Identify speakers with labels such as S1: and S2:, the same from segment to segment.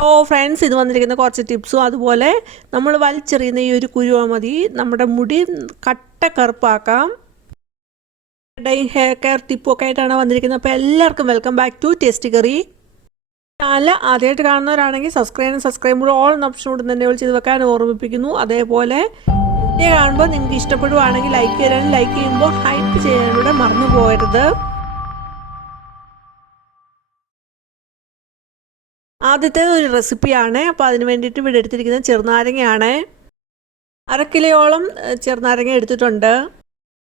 S1: ഓ friends ഇത് വന്നിരിക്കുന്ന കുറച്ച് ടിപ്സും അതുപോലെ നമ്മൾ വലിച്ചെറിയുന്ന ഈ ഒരു കുരുവ മതി. നമ്മുടെ മുടി കട്ട കറുപ്പാക്കാം. ഡൈ ഹെയർ കെയർ ടിപ്പും ഒക്കെ ആയിട്ടാണ് വന്നിരിക്കുന്നത്. അപ്പോൾ എല്ലാവർക്കും welcome back to tasty curry channel ആദ്യമായിട്ട് കാണുന്നവരാണെങ്കിൽ സബ്സ്ക്രൈബ് സബ്സ്ക്രൈബ് ഓൾ ഓപ്ഷൻ കൊടുത്ത് തന്നെ ചെയ്ത് വെക്കാൻ ഓർമ്മിപ്പിക്കുന്നു. അതേപോലെ വീഡിയോ കാണുമ്പോൾ നിങ്ങൾക്ക് ഇഷ്ടപ്പെടുവാണെങ്കിൽ ലൈക്ക് ചെയ്യാനും ലൈക്ക് ചെയ്യുമ്പോൾ ഹൈപ്പ് ചെയ്യാനൂടെ മറന്നു പോകരുത് ആദ്യത്തെ ഒരു റെസിപ്പിയാണ്. അപ്പോൾ അതിന് വേണ്ടിയിട്ട് ഇവിടെ എടുത്തിരിക്കുന്നത് ചെറുനാരങ്ങയാണ്. അരക്കിലയോളം കിലോയോളം ചെറുനാരങ്ങ എടുത്തിട്ടുണ്ട്.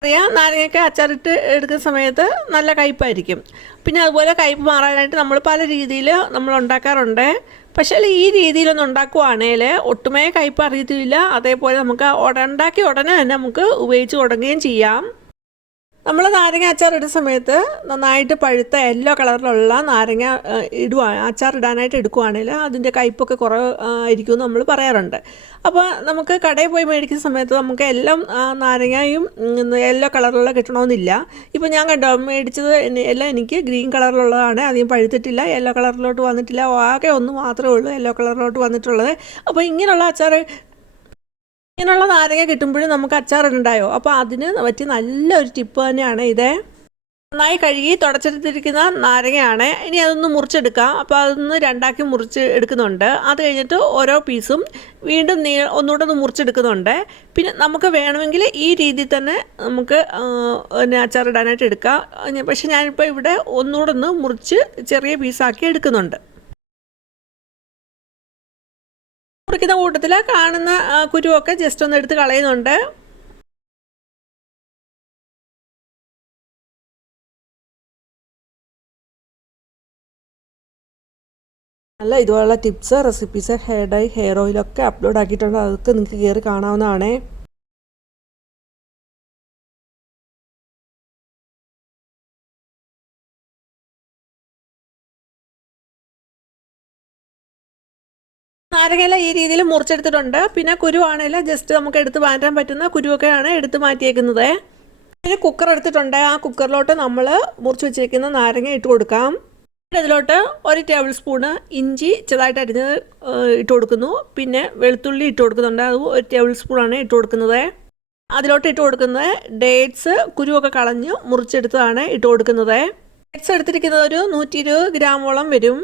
S1: അറിയാം നാരങ്ങയൊക്കെ അച്ചാറിട്ട് എടുക്കുന്ന സമയത്ത് നല്ല കയ്പായിരിക്കും. പിന്നെ അതുപോലെ കയ്പ് മാറാനായിട്ട് നമ്മൾ പല രീതിയിൽ നമ്മൾ ഉണ്ടാക്കാറുണ്ട്. പക്ഷേ ഈ രീതിയിലൊന്നും ഉണ്ടാക്കുവാണേൽ ഒട്ടുമേ കയ്പ് അറിയത്തില്ല. അതേപോലെ നമുക്ക് ഉണ്ടാക്കി ഉടനെ തന്നെ നമുക്ക് ഉപയോഗിച്ച് തുടങ്ങുകയും ചെയ്യാം. നമ്മൾ നാരങ്ങ അച്ചാർ ഇടുന്ന സമയത്ത് നന്നായിട്ട് പഴുത്ത യെല്ലോ കളറിലുള്ള നാരങ്ങ ഇടുക അച്ചാർ ഇടാനായിട്ട് എടുക്കുവാണെങ്കിൽ അതിന്റെ കയ്പൊക്കെ കുറവ് ആയിരിക്കും നമ്മൾ പറയാറുണ്ട്. അപ്പോൾ നമുക്ക് കടയിൽ പോയി മേടിക്കുന്ന സമയത്ത് നമുക്ക് എല്ലാം നാരങ്ങയും യെല്ലോ കളറിലുള്ള കിട്ടണമെന്നില്ല. ഇപ്പോൾ ഞാൻ കണ്ടോ മേടിച്ചത് എല്ലാം എനിക്ക് ഗ്രീൻ കളറിലുള്ളതാണ് അധികം പഴുത്തിട്ടില്ല യെല്ലോ കളറിലോട്ട് വന്നിട്ടില്ല ആകെ ഒന്ന് മാത്രമേ ഉള്ളൂ യെല്ലോ കളറിലോട്ട് വന്നിട്ടുള്ളത്. അപ്പോൾ ഇങ്ങനെയുള്ള അച്ചാർ ഇങ്ങനെയുള്ള നാരങ്ങ കിട്ടുമ്പോഴും നമുക്ക് അച്ചാറുണ്ടായോ അപ്പോൾ അതിന് പറ്റി നല്ലൊരു ടിപ്പ് തന്നെയാണ് ഇത്. നന്നായി കഴുകി തുടച്ചെടുത്തിരിക്കുന്ന നാരങ്ങയാണ്. ഇനി അതൊന്ന് മുറിച്ചെടുക്കാം. അപ്പോൾ അതൊന്ന് രണ്ടാക്കി മുറിച്ച് എടുക്കുന്നുണ്ട്. അത് കഴിഞ്ഞിട്ട് ഓരോ പീസും വീണ്ടും നീ ഒന്നുകൂടെ ഒന്ന് മുറിച്ചെടുക്കുന്നുണ്ട്. പിന്നെ നമുക്ക് വേണമെങ്കിൽ ഈ രീതിയിൽ തന്നെ നമുക്ക് പിന്നെ അച്ചാറിടാനായിട്ട് എടുക്കാം. പക്ഷെ ഞാനിപ്പോൾ ഇവിടെ ഒന്നുകൂടെ ഒന്ന് മുറിച്ച് ചെറിയ പീസാക്കി എടുക്കുന്നുണ്ട്. മുറിക്കുന്ന കൂട്ടത്തിൽ കാണുന്ന കുരുവൊക്കെ ജസ്റ്റ് ഒന്ന് എടുത്ത് കളയുന്നുണ്ട്. നല്ല ഇതുപോലുള്ള tips recipes hair dye hair ഓയിലൊക്കെ അപ്ലോഡ് ആക്കിയിട്ടുണ്ട്. അതൊക്കെ നിങ്ങൾക്ക് കയറി കാണാവുന്നതാണേ. നാരങ്ങയില ഈ രീതിയിൽ മുറിച്ചെടുത്തിട്ടുണ്ട്. പിന്നെ കുരുവാണെങ്കിൽ ജസ്റ്റ് നമുക്ക് എടുത്ത് മാറ്റാൻ പറ്റുന്ന കുരുവൊക്കെയാണ് എടുത്ത് മാറ്റിയേക്കുന്നത്. പിന്നെ കുക്കർ എടുത്തിട്ടുണ്ട്. ആ കുക്കറിലോട്ട് നമ്മൾ മുറിച്ച് വെച്ചിരിക്കുന്ന നാരങ്ങ ഇട്ട് കൊടുക്കാം. ഇതിലോട്ട് ഒരു ടേബിൾ സ്പൂണ് ഇഞ്ചി ചെറുതായിട്ട് അരിഞ്ഞത് ഇട്ട് കൊടുക്കുന്നു. പിന്നെ വെളുത്തുള്ളി ഇട്ട് കൊടുക്കുന്നുണ്ട്. അത് ഒരു ടേബിൾ സ്പൂണാണ് ഇട്ട് കൊടുക്കുന്നത്. അതിലോട്ട് ഇട്ട് കൊടുക്കുന്നത് ഡേറ്റ്സ് കുരുവൊക്കെ കളഞ്ഞ് മുറിച്ചെടുത്തതാണ് ഇട്ട് കൊടുക്കുന്നത്. ഡേറ്റ്സ് എടുത്തിരിക്കുന്നത് ഒരു നൂറ്റി ഇരുപത് ഗ്രാമോളം വരും.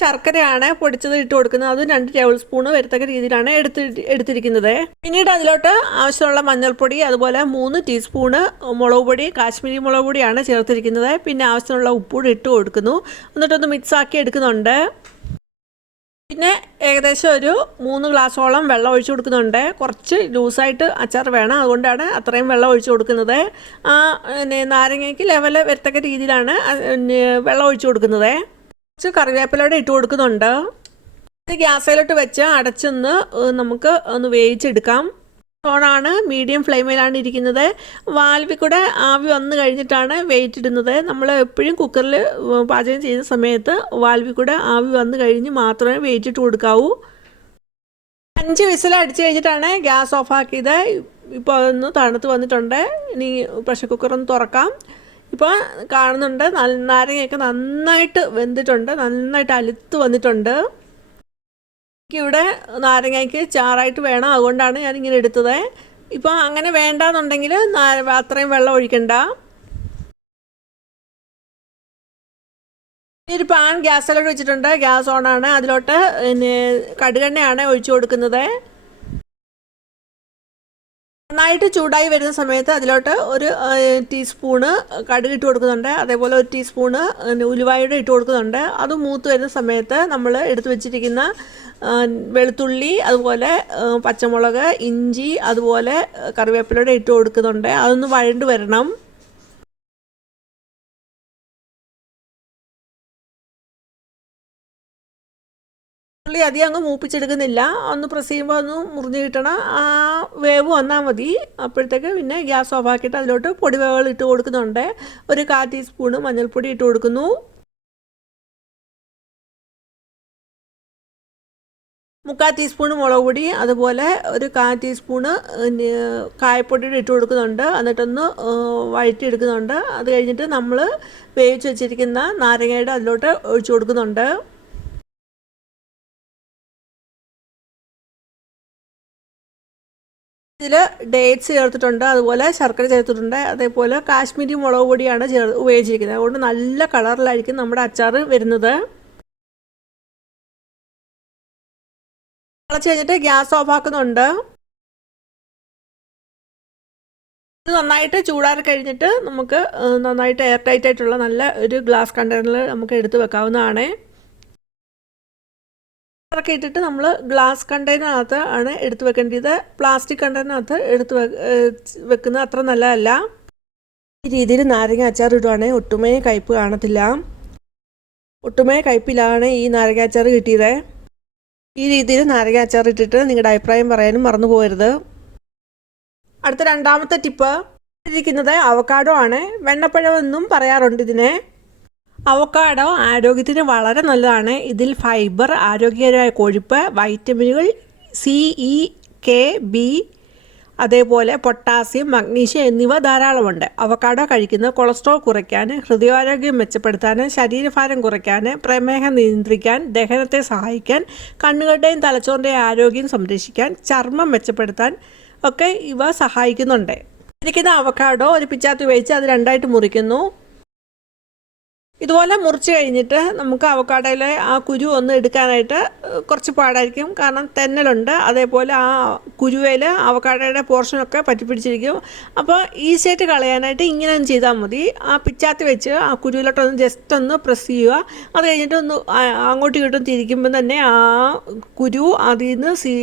S1: ശർക്കരയാണ് പൊടിച്ചത് ഇട്ട് കൊടുക്കുന്നത്. അതും രണ്ട് ടേബിൾ സ്പൂൺ വരത്തക്ക രീതിയിലാണ് എടുത്ത് എടുത്തിരിക്കുന്നത്. പിന്നീട് അതിലോട്ട് ആവശ്യമുള്ള മഞ്ഞൾപ്പൊടി അതുപോലെ മൂന്ന് ടീസ്പൂണ് മുളക് പൊടി കാശ്മീരി മുളക് പൊടിയാണ് ചേർത്തിരിക്കുന്നത്. പിന്നെ ആവശ്യമുള്ള ഉപ്പൂടി ഇട്ട് കൊടുക്കുന്നു. എന്നിട്ടൊന്ന് മിക്സ് ആക്കി എടുക്കുന്നുണ്ട്. പിന്നെ ഏകദേശം ഒരു മൂന്ന് ഗ്ലാസ്സോളം വെള്ളം ഒഴിച്ചു കൊടുക്കുന്നുണ്ട്. കുറച്ച് ലൂസായിട്ട് അച്ചാർ വേണം. അതുകൊണ്ടാണ് അത്രയും വെള്ളം ഒഴിച്ചു കൊടുക്കുന്നത്. ആ നാരങ്ങയ്ക്ക് ലെവൽ വരത്തക്ക രീതിയിലാണ് വെള്ളം ഒഴിച്ചു കൊടുക്കുന്നത്. കുറച്ച് കറിവേപ്പിലയുടെ ഇട്ട് കൊടുക്കുന്നുണ്ട്. ഇത് ഗ്യാസിലോട്ട് വെച്ച് അടച്ചൊന്ന് നമുക്ക് ഒന്ന് വേവിച്ചെടുക്കാം. ഓണാണ് മീഡിയം ഫ്ലെയിമിലാണ് ഇരിക്കുന്നത്. വാൽവിൽ കൂടെ ആവി വന്നു കഴിഞ്ഞിട്ടാണ് വെയിറ്റ് ഇടുന്നത് നമ്മൾ എപ്പോഴും കുക്കറിൽ പാചകം ചെയ്യുന്ന സമയത്ത് വാൽവിൽ കൂടെ ആവി വന്നു കഴിഞ്ഞ് മാത്രമേ വെയിറ്റ് ഇട്ട് കൊടുക്കാവൂ. അഞ്ച് വിസിൽ അടിച്ചു കഴിഞ്ഞിട്ടാണ് ഗ്യാസ് ഓഫ് ആക്കിയത് ഇപ്പോൾ ഒന്ന് തണുത്ത് വന്നിട്ടുണ്ട്. ഇനി പ്രഷർ കുക്കർ ഒന്ന് തുറക്കാം. ഇപ്പോൾ കാണുന്നുണ്ട്. നാരങ്ങയൊക്കെ നന്നായിട്ട് വെന്തിട്ടുണ്ട്. നന്നായിട്ട് അലുത്ത് വന്നിട്ടുണ്ട്. എനിക്കിവിടെ നാരങ്ങയ്ക്ക് ചാറായിട്ട് വേണം. അതുകൊണ്ടാണ് ഞാൻ ഇങ്ങനെ എടുത്തത്. ഇപ്പോൾ അങ്ങനെ വേണ്ടാന്നുണ്ടെങ്കിൽ അത്രയും വെള്ളം ഒഴിക്കണ്ട. ഒരു പാൻ ഗ്യാസിലോട്ട് വെച്ചിട്ടുണ്ട്. ഗ്യാസ് ഓണാണ്. അതിലോട്ട് പിന്നെ കടുകെണ്ണയാണ് ഒഴിച്ചു കൊടുക്കുന്നത്. നന്നായിട്ട് ചൂടായി വരുന്ന സമയത്ത് അതിലോട്ട് ഒരു ടീസ്പൂണ് കടുക് ഇട്ട് കൊടുക്കുന്നുണ്ട്. അതേപോലെ ഒരു ടീസ്പൂണ് ഉലുവായുടെ ഇട്ട് കൊടുക്കുന്നുണ്ട്. അത് മൂത്ത് വരുന്ന സമയത്ത് നമ്മൾ എടുത്തു വെച്ചിരിക്കുന്ന വെളുത്തുള്ളി അതുപോലെ പച്ചമുളക് ഇഞ്ചി അതുപോലെ കറിവേപ്പിലയുടെ ഇട്ട് കൊടുക്കുന്നുണ്ട്. അതൊന്ന് വഴണ്ട് വരണം. ഉള്ളി അധികം അങ്ങ് മൂപ്പിച്ചെടുക്കുന്നില്ല. ഒന്ന് പ്രസ് ചെയ്യുമ്പോൾ ഒന്ന് മുറിഞ്ഞ് കിട്ടണം. ആ വേവ് വന്നാൽ മതി. അപ്പോഴത്തേക്ക് പിന്നെ ഗ്യാസ് ഓഫ് ആക്കിയിട്ട് അതിലോട്ട് പൊടിവകൾ ഇട്ട് കൊടുക്കുന്നുണ്ട്. ഒരു കാ ടീസ്പൂണ് മഞ്ഞൾപ്പൊടി ഇട്ട് കൊടുക്കുന്നു. മുക്കാൽ ടീസ്പൂൺ മുളക് പൊടി അതുപോലെ ഒരു കാൽ ടീസ്പൂണ് കായപ്പൊടി ഇട്ട് കൊടുക്കുന്നുണ്ട്. എന്നിട്ടൊന്ന് വഴറ്റി എടുക്കുന്നുണ്ട് അത് കഴിഞ്ഞിട്ട് നമ്മൾ വേവിച്ച് വെച്ചിരിക്കുന്ന നാരങ്ങയുടെ അതിലോട്ട് ഒഴിച്ചു കൊടുക്കുന്നുണ്ട്. ഇതിൽ ഡേറ്റ്സ് ചേർത്തിട്ടുണ്ട്. അതുപോലെ ശർക്കര ചേർത്തിട്ടുണ്ട്. അതേപോലെ കാശ്മീരി മുളക് പൊടിയാണ് ചേർ ഉപയോഗിച്ചിരിക്കുന്നത്. അതുകൊണ്ട് നല്ല കളറിലായിരിക്കും നമ്മുടെ അച്ചാർ വരുന്നത്. തിളച്ച് കഴിഞ്ഞിട്ട് ഗ്യാസ് ഓഫ് ആക്കുന്നുണ്ട്. ഇത് നന്നായിട്ട് ചൂടാറി കഴിഞ്ഞിട്ട് നമുക്ക് നന്നായിട്ട് എയർ ടൈറ്റ് ആയിട്ടുള്ള നല്ല ഒരു ഗ്ലാസ് കണ്ടെയ്നറിൽ നമുക്ക് എടുത്ത് വെക്കാവുന്നതാണ്. ഒക്കെ ഇട്ടിട്ട് നമ്മൾ ഗ്ലാസ് കണ്ടെയ്നറിനകത്ത് ആണ് എടുത്ത് വെക്കേണ്ടത്. പ്ലാസ്റ്റിക് കണ്ടെയ്നറിനകത്ത് എടുത്ത് വെക്കുന്നത് അത്ര നല്ലതല്ല. ഈ രീതിയിൽ നാരങ്ങ അച്ചാർ ഇടുവാണെങ്കിൽ ഒട്ടുമേ കയ്പ്പ് കാണത്തില്ല. ഒട്ടുമേ കയ്പിലാണ് ഈ നാരങ്ങ അച്ചാർ കിട്ടിയത്. ഈ രീതിയിൽ നാരങ്ങ അച്ചാർ ഇട്ടിട്ട് നിങ്ങളുടെ അഭിപ്രായം പറയാനും മറന്നു പോകരുത്. അടുത്ത രണ്ടാമത്തെ ടിപ്പ്. ഇരിക്കുന്നത് അവക്കാഡോ ആണ്. വെണ്ണപ്പഴമെന്നും പറയാറുണ്ട് ഇതിനെ. അവക്കാഡോ ആരോഗ്യത്തിന് വളരെ നല്ലതാണ്. ഇതിൽ ഫൈബർ ആരോഗ്യകരമായ കൊഴുപ്പ് വൈറ്റമിനുകൾ സി ഇ കെ ബി അതേപോലെ പൊട്ടാസ്യം മഗ്നീഷ്യം എന്നിവ ധാരാളമുണ്ട്. അവക്കാടോ കഴിക്കുന്നത് കൊളസ്ട്രോൾ കുറയ്ക്കാൻ ഹൃദയാരോഗ്യം മെച്ചപ്പെടുത്താൻ ശരീരഭാരം കുറയ്ക്കാൻ പ്രമേഹം നിയന്ത്രിക്കാൻ ദഹനത്തെ സഹായിക്കാൻ കണ്ണുകളുടെയും തലച്ചോറിന്റെയും ആരോഗ്യം സംരക്ഷിക്കാൻ ചർമ്മം മെച്ചപ്പെടുത്താൻ ഒക്കെ ഇവ സഹായിക്കുന്നുണ്ട്. ഇരിക്കുന്ന അവക്കാടോ ഒരു പിച്ചാത്തി ഉപയോഗിച്ച് അത് രണ്ടായിട്ട് മുറിക്കുന്നു. ഇതുപോലെ മുറിച്ച് കഴിഞ്ഞിട്ട് നമുക്ക് അവക്കാടയിലെ ആ കുരു ഒന്ന് എടുക്കാനായിട്ട് കുറച്ച് പാടായിരിക്കും. കാരണം തെന്നലുണ്ട്. അതേപോലെ ആ കുരുവേൽ അവക്കാടയുടെ പോർഷനൊക്കെ പറ്റിപ്പിടിച്ചിരിക്കും. അപ്പോൾ ഈസിയായിട്ട് കളയാനായിട്ട് ഇങ്ങനെ ഒന്ന് ചെയ്താൽ മതി. ആ പിച്ചാത്തി വെച്ച് ആ കുരുവിലോട്ടൊന്ന് ജസ്റ്റ് ഒന്ന് പ്രസ് ചെയ്യുക. അത് കഴിഞ്ഞിട്ട് ഒന്ന് അങ്ങോട്ടും ഇങ്ങോട്ടും തിരിക്കുമ്പോൾ തന്നെ ആ കുരു അതിൽ നിന്ന് സീ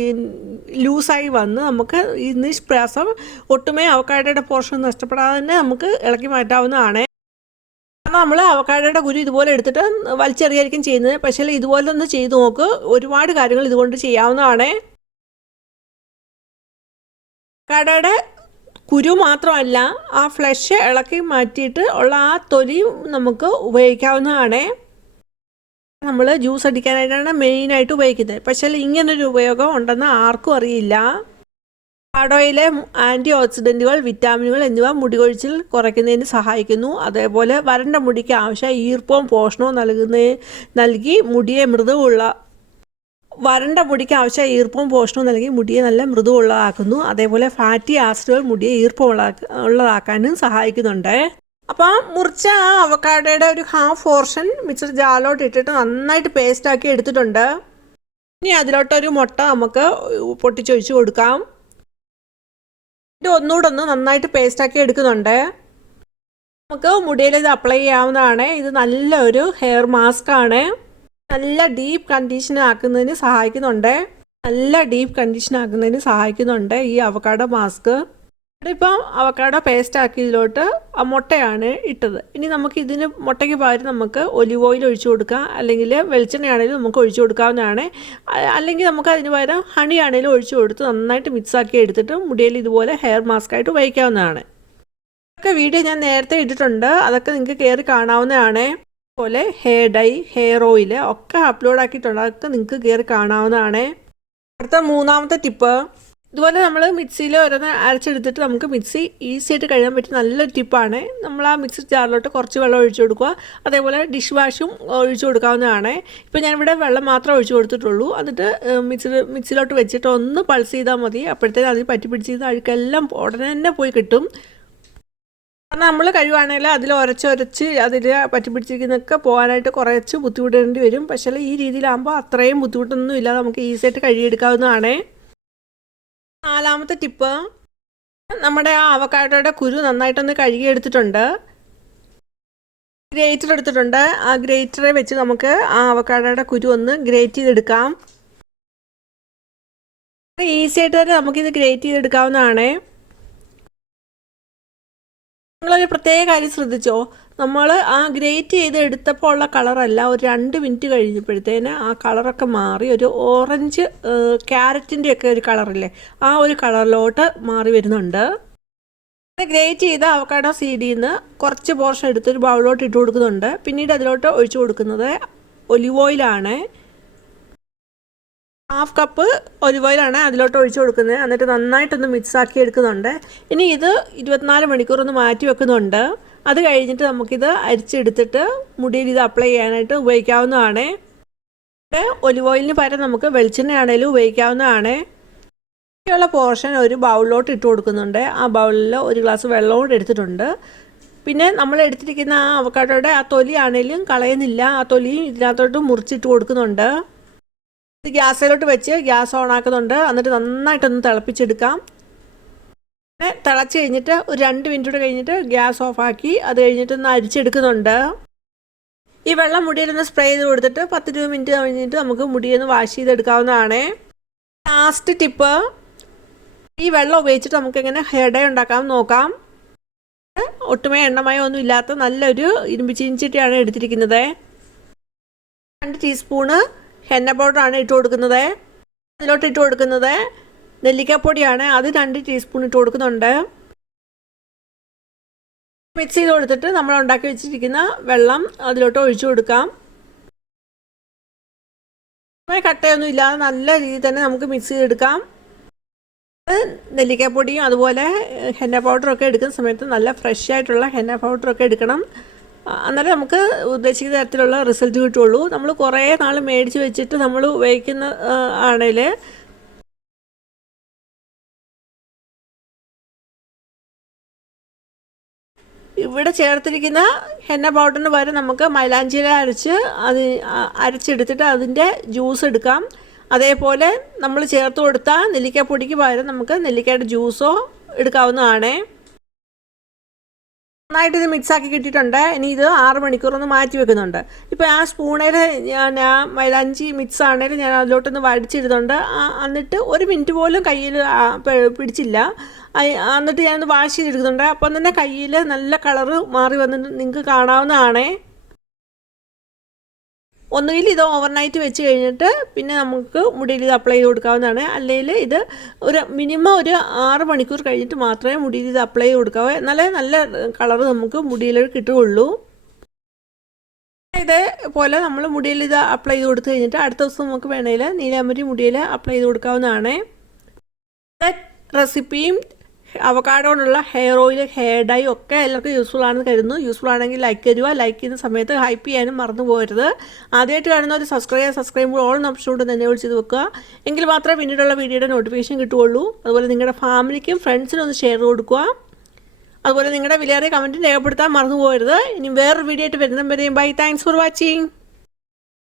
S1: ലൂസായി വന്ന് നമുക്ക് ഈ നിഷ്പ്രയാസം ഒട്ടുമേ അവക്കാടയുടെ പോർഷൻ നഷ്ടപ്പെടാതെ തന്നെ നമുക്ക് ഇളക്കി മാറ്റാവുന്നതാണ്. കാരണം നമ്മൾ അവക്കാടയുടെ കുരു ഇതുപോലെ എടുത്തിട്ട് വലിച്ചെറിയായിരിക്കും ചെയ്യുന്നത്. പക്ഷേ ഇതുപോലെ ഒന്ന് ചെയ്തു നോക്ക്. ഒരുപാട് കാര്യങ്ങൾ ഇതുകൊണ്ട് ചെയ്യാവുന്നതാണ്. കടയുടെ കുരു മാത്രമല്ല ആ ഫ്ലഷ് ഇളക്കി മാറ്റിയിട്ട് ഉള്ള ആ തൊലിയും നമുക്ക് ഉപയോഗിക്കാവുന്നതാണ്. നമ്മൾ ജ്യൂസ് അടിക്കാനായിട്ടാണ് മെയിനായിട്ട് ഉപയോഗിക്കുന്നത്. പക്ഷേ ഇങ്ങനൊരു ഉപയോഗം ഉണ്ടെന്ന് ആർക്കും അറിയില്ല. ആഡോയിലെ ആന്റി ഓക്സിഡന്റുകൾ വിറ്റാമിനുകൾ എന്നിവ മുടികൊഴിച്ചിൽ കുറയ്ക്കുന്നതിന് സഹായിക്കുന്നു. അതേപോലെ വരണ്ട മുടിക്ക് ആവശ്യമായ ഈർപ്പവും പോഷണവും നൽകുന്ന നൽകി മുടിയെ മൃദുവുള്ള വരണ്ട മുടിക്ക് ആവശ്യമായ ഈർപ്പവും പോഷണവും നൽകി മുടിയെ നല്ല മൃദുവുള്ളതാക്കുന്നു. അതേപോലെ ഫാറ്റി ആസിഡുകൾ മുടിയെ ഈർപ്പമുള്ള ഉള്ളതാക്കാനും സഹായിക്കുന്നുണ്ട്. അപ്പോൾ മുറിച്ച ആ അവക്കാടയുടെ ഒരു ഹാഫ് പോർഷൻ മിക്സർ ജാലോട്ട് ഇട്ടിട്ട് നന്നായിട്ട് പേസ്റ്റാക്കി എടുത്തിട്ടുണ്ട്. ഇനി അതിലോട്ടൊരു മുട്ട നമുക്ക് പൊട്ടിച്ചൊഴിച്ച് കൊടുക്കാം. ഇത് ഒന്നുകൂടെ ഒന്ന് നന്നായിട്ട് പേസ്റ്റാക്കി എടുക്കുന്നുണ്ട്. നമുക്ക് മുടിയിൽ ഇത് അപ്ലൈ ചെയ്യാവുന്നതാണ്. ഇത് നല്ലൊരു ഹെയർ മാസ്ക് ആണ്. നല്ല ഡീപ്പ് കണ്ടീഷൻ ആക്കുന്നതിന് സഹായിക്കുന്നുണ്ട്. നല്ല ഡീപ്പ് കണ്ടീഷൻ ആക്കുന്നതിന് സഹായിക്കുന്നുണ്ട് ഈ അവക്കാട മാസ്ക് ഇപ്പം അവക്കാടോ പേസ്റ്റ് ആക്കിയതിലോട്ട് ആ മുട്ടയാണ് ഇട്ടത്. ഇനി നമുക്ക് ഇതിന് മുട്ടയ്ക്ക് പകരം നമുക്ക് ഒലിവ് ഓയിൽ ഒഴിച്ചു കൊടുക്കാം. അല്ലെങ്കിൽ വെളിച്ചെണ്ണയാണെങ്കിലും നമുക്ക് ഒഴിച്ചു കൊടുക്കാവുന്നതാണ്. അല്ലെങ്കിൽ നമുക്ക് അതിന് പകരം ഹണി ആണെങ്കിലും ഒഴിച്ചു കൊടുത്ത് നന്നായിട്ട് മിക്സ് ആക്കി എടുത്തിട്ട് മുടിയിൽ ഇതുപോലെ ഹെയർ മാസ്ക് ആയിട്ട് ഉപയോഗിക്കാവുന്നതാണ്. ഒക്കെ വീഡിയോ ഞാൻ നേരത്തെ ഇട്ടിട്ടുണ്ട്. അതൊക്കെ നിങ്ങൾക്ക് കയറി കാണാവുന്നതാണ്. അതുപോലെ ഹെയർ ഡൈ ഹെയർ ഓയിൽ ഒക്കെ അപ്ലോഡ് ആക്കിയിട്ടുണ്ട്. അതൊക്കെ നിങ്ങൾക്ക് കയറി കാണാവുന്നതാണ്. അടുത്ത മൂന്നാമത്തെ ടിപ്പ് ഇതുപോലെ നമ്മൾ മിക്സിയിൽ ഓരോന്ന് അരച്ചെടുത്തിട്ട് നമുക്ക് മിക്സി ഈസി ആയിട്ട് കഴിയാൻ പറ്റിയ നല്ലൊരു ടിപ്പാണ്. നമ്മൾ ആ മിക്സി ജാറിലോട്ട് കുറച്ച് വെള്ളം ഒഴിച്ചു കൊടുക്കുക. അതേപോലെ ഡിഷ് വാഷും ഒഴിച്ചു കൊടുക്കാവുന്നതാണ്. ഇപ്പോൾ ഞാനിവിടെ വെള്ളം മാത്രം ഒഴിച്ചു കൊടുത്തിട്ടുള്ളൂ. എന്നിട്ട് മിക്സി മിക്സിയിലോട്ട് വെച്ചിട്ട് ഒന്ന് പൾസ് ചെയ്താൽ മതി. അപ്പോഴത്തേന് അതിൽ പറ്റി പിടിച്ച് അഴുക്കെല്ലാം ഉടനെ തന്നെ പോയി കിട്ടും. കാരണം നമ്മൾ കഴിയുവാണെങ്കിൽ അതിൽ ഉരച്ചൊരച്ച് അതിൽ പറ്റി പിടിച്ചിരിക്കുന്നൊക്കെ പോകാനായിട്ട് കുറച്ച് ബുദ്ധിമുട്ടേണ്ടി വരും. പക്ഷേ ഈ രീതിയിലാകുമ്പോൾ അത്രയും ബുദ്ധിമുട്ടൊന്നും ഇല്ലാതെ നമുക്ക് ഈസി ഈസിയായിട്ട് കഴുകിയെടുക്കാവുന്നതാണ്. നാലാമത്തെ ടിപ്പ്. നമ്മുടെ ആ അവക്കാഡോയുടെ കുരു നന്നായിട്ടൊന്ന് കഴുകിയെടുത്തിട്ടുണ്ട് ഗ്രേറ്റർ എടുത്തിട്ടുണ്ട്. ആ ഗ്രേറ്ററെ വെച്ച് നമുക്ക് ആ അവക്കാടയുടെ കുരു ഒന്ന് ഗ്രേറ്റ് ചെയ്തെടുക്കാം. ഈസി ആയിട്ട് തന്നെ നമുക്കിത് ഗ്രേറ്റ് ചെയ്തെടുക്കാവുന്നതാണേ. നിങ്ങളൊരു പ്രത്യേക കാര്യം ശ്രദ്ധിച്ചോ? നമ്മൾ ആ ഗ്രേറ്റ് ചെയ്ത് എടുത്തപ്പോൾ ഉള്ള കളറല്ല ഒരു രണ്ട് മിനിറ്റ് കഴിഞ്ഞപ്പോഴത്തേന് ആ കളറൊക്കെ മാറി ഒരു ഓറഞ്ച് ക്യാരറ്റിന്റെ ഒക്കെ ഒരു കളറില്ലേ ആ ഒരു കളറിലോട്ട് മാറി വരുന്നുണ്ട്. ഗ്രേറ്റ് ചെയ്ത അവക്കാടോ സീഡിൽ നിന്ന് കുറച്ച് പോർഷൻ എടുത്ത് ഒരു ബൗളിലോട്ട് ഇട്ട് കൊടുക്കുന്നുണ്ട്. പിന്നീട് അതിലോട്ട് ഒഴിച്ചു കൊടുക്കുന്നത് ഒലിവ് ഓയിലാണ്. ഹാഫ് കപ്പ് ഒലിവ് ഓയിലാണ് അതിലോട്ട് ഒഴിച്ചു കൊടുക്കുന്നത്. എന്നിട്ട് നന്നായിട്ടൊന്ന് മിക്സ് ആക്കി എടുക്കുന്നുണ്ട്. ഇനി ഇത് ഇരുപത്തിനാല് മണിക്കൂർ ഒന്ന് മാറ്റി വെക്കുന്നുണ്ട്. അത് കഴിഞ്ഞിട്ട് നമുക്കിത് അരിച്ചെടുത്തിട്ട് മുടിയിൽ ഇത് അപ്ലൈ ചെയ്യാനായിട്ട് ഉപയോഗിക്കാവുന്നതാണ്. ഒലിവ് ഓയിലിന് പകരം നമുക്ക് വെളിച്ചെണ്ണ ആണെങ്കിലും ഉപയോഗിക്കാവുന്നതാണ്. ബാക്കിയുള്ള പോർഷൻ ഒരു ബൗളിലോട്ട് ഇട്ട് കൊടുക്കുന്നുണ്ട്. ആ ബൗളിൽ ഒരു ഗ്ലാസ് വെള്ളം കൂടെ എടുത്തിട്ടുണ്ട്. പിന്നെ നമ്മൾ എടുത്തിരിക്കുന്ന ആ അവക്കാടോയുടെ ആ തൊലി ആണെങ്കിലും കളയുന്നില്ല. ആ തൊലിയും ഇതിനകത്തോട്ട് മുറിച്ചിട്ട് കൊടുക്കുന്നുണ്ട്. ഇത് ഗ്യാസിലോട്ട് വെച്ച് ഗ്യാസ് ഓൺ ആക്കുന്നുണ്ട്. എന്നിട്ട് നന്നായിട്ടൊന്ന് തിളപ്പിച്ചെടുക്കാം. തിളച്ച് കഴിഞ്ഞിട്ട് ഒരു രണ്ട് മിനിറ്റ് കൂടെ കഴിഞ്ഞിട്ട് ഗ്യാസ് ഓഫാക്കി അത് കഴിഞ്ഞിട്ട് ഒന്ന് അരിച്ചെടുക്കുന്നുണ്ട്. ഈ വെള്ളം മുടിയിലൊന്ന് സ്പ്രേ ചെയ്ത് കൊടുത്തിട്ട് പത്ത് ഇരുപത് മിനിറ്റ് കഴിഞ്ഞിട്ട് നമുക്ക് മുടിയൊന്ന് വാഷ് ചെയ്തെടുക്കാവുന്നതാണ്. ലാസ്റ്റ് ടിപ്പ് ഈ വെള്ളം ഉപയോഗിച്ചിട്ട് നമുക്ക് എങ്ങനെ ഹെയർ ഡൈ ഉണ്ടാക്കാം നോക്കാം. ഒട്ടുമേ എണ്ണമയോ ഒന്നും ഇല്ലാത്ത നല്ലൊരു ഇരുമ്പിച്ചിഞ്ചിട്ടിയാണ് എടുത്തിരിക്കുന്നത്. രണ്ട് ടീസ്പൂണ് ഹെന്ന പൗഡറാണ് ഇട്ട് കൊടുക്കുന്നത്. അതിലോട്ട് ഇട്ട് കൊടുക്കുന്നത് നെല്ലിക്കപ്പൊടിയാണ്. അത് രണ്ട് ടീസ്പൂൺ ഇട്ട് കൊടുക്കുന്നുണ്ട്. മിക്സ് ചെയ്ത് കൊടുത്തിട്ട് നമ്മൾ ഉണ്ടാക്കി വെച്ചിരിക്കുന്ന വെള്ളം അതിലോട്ട് ഒഴിച്ചു കൊടുക്കാം. കട്ടയൊന്നും ഇല്ലാതെ നല്ല രീതിയിൽ തന്നെ നമുക്ക് മിക്സ് ചെയ്തെടുക്കാം നെല്ലിക്കാപ്പൊടിയും അതുപോലെ ഹെന്ന പൗഡറൊക്കെ എടുക്കുന്ന സമയത്ത് നല്ല ഫ്രഷ് ആയിട്ടുള്ള ഹെന്ന പൗഡറൊക്കെ എടുക്കണം. അന്നേരം നമുക്ക് ഉദ്ദേശിക്കുന്ന തരത്തിലുള്ള റിസൾട്ട് കിട്ടുള്ളൂ. നമ്മൾ കുറേ നാൾ മേടിച്ച് വെച്ചിട്ട് നമ്മൾ ഉപയോഗിക്കുന്ന ആണെങ്കിൽ ഇവിടെ ചേർത്തിരിക്കുന്ന ഹെന്ന പൗഡറിന് പകരം നമുക്ക് മൈലാഞ്ചിയില അരച്ച് അത് അരച്ചെടുത്തിട്ട് അതിന്റെ ജ്യൂസ് എടുക്കാം. അതേപോലെ നമ്മൾ ചേർത്ത് കൊടുത്ത നെല്ലിക്കപ്പൊടിക്ക് പകരം നമുക്ക് നെല്ലിക്കയുടെ ജ്യൂസോ എടുക്കാവുന്നതാണ്. നന്നായിട്ട് ഇത് മിക്സ് ആക്കി കിട്ടിയിട്ടുണ്ട്. ഇനി ഇത് ആറ് മണിക്കൂറൊന്ന് മാറ്റി വെക്കുന്നുണ്ട്. ഇപ്പോൾ ആ സ്പൂണിൽ ഞാൻ ആ മൈലാഞ്ചി മിക്സ് ആണെങ്കിൽ ഞാൻ അതിലോട്ടൊന്ന് വടിച്ചിരുന്നുണ്ട് എന്നിട്ട് ഒരു മിനിറ്റ് പോലും കയ്യിൽ പിടിച്ചില്ല. എന്നിട്ട് ഞാനൊന്ന് വാഷ് ചെയ്തെടുക്കുന്നുണ്ട്. അപ്പം തന്നെ കയ്യിൽ നല്ല കളറ് മാറി വന്നിട്ട് നിങ്ങൾക്ക് കാണാവുന്നതാണേ. ഒന്നുകിൽ ഇത് ഓവർനൈറ്റ് വെച്ച് കഴിഞ്ഞിട്ട് പിന്നെ നമുക്ക് മുടിയിൽ ഇത് അപ്ലൈ ചെയ്ത് കൊടുക്കാവുന്നതാണ് അല്ലെങ്കിൽ ഇത് ഒരു മിനിമം ഒരു ആറ് മണിക്കൂർ കഴിഞ്ഞിട്ട് മാത്രമേ മുടിയിൽ ഇത് അപ്ലൈ ചെയ്ത് കൊടുക്കാവൂ എന്നാലേ നല്ല കളർ നമുക്ക് മുടിയിൽ കിട്ടുകയുള്ളൂ. ഇതേപോലെ നമ്മൾ മുടിയിൽ ഇത് അപ്ലൈ ചെയ്ത് കൊടുത്തു കഴിഞ്ഞിട്ട് അടുത്ത ദിവസം നമുക്ക് വേണമെങ്കിൽ നീലാമ്പരി മുടിയിൽ അപ്ലൈ ചെയ്ത് കൊടുക്കാവുന്നതാണ് റെസിപ്പിയും അവക്കാടോണ്ടുള്ള ഹെയർ ഓയിൽ ഹെയർ ഡൈ ഒക്കെ എല്ലാവർക്കും യൂസ്ഫുൾ ആണെന്ന് കരുതുന്നു. യൂസ്ഫുൾ ആണെങ്കിൽ ലൈക്ക് തരുക. ലൈക്ക് ചെയ്യുന്ന സമയത്ത് ഹൈപ്പ് ചെയ്യാനും മറന്നു പോകരുത്. ആദ്യമായിട്ട് കാണുന്ന ഒരു സബ്സ്ക്രൈബ് സബ്സ്ക്രൈബ് ഓൾ ഓപ്ഷനോട് തന്നെ ചെയ്ത് വെക്കുക. എങ്കിൽ മാത്രമേ പിന്നീടുള്ള വീഡിയോയുടെ നോട്ടിഫിക്കേഷൻ കിട്ടുകയുള്ളൂ. അതുപോലെ നിങ്ങളുടെ ഫാമിലിക്കും ഫ്രണ്ട്സിനും ഒന്ന് ഷെയർ കൊടുക്കുക. അതുപോലെ നിങ്ങളുടെ വിലയേറിയ കമന്റ് രേഖപ്പെടുത്താൻ മറന്നു പോകരുത്. ഇനി വേറൊരു വീഡിയോ ആയിട്ട് വരുന്നവരെയും ബൈ താങ്ക്സ് ഫോർ വാച്ചിങ്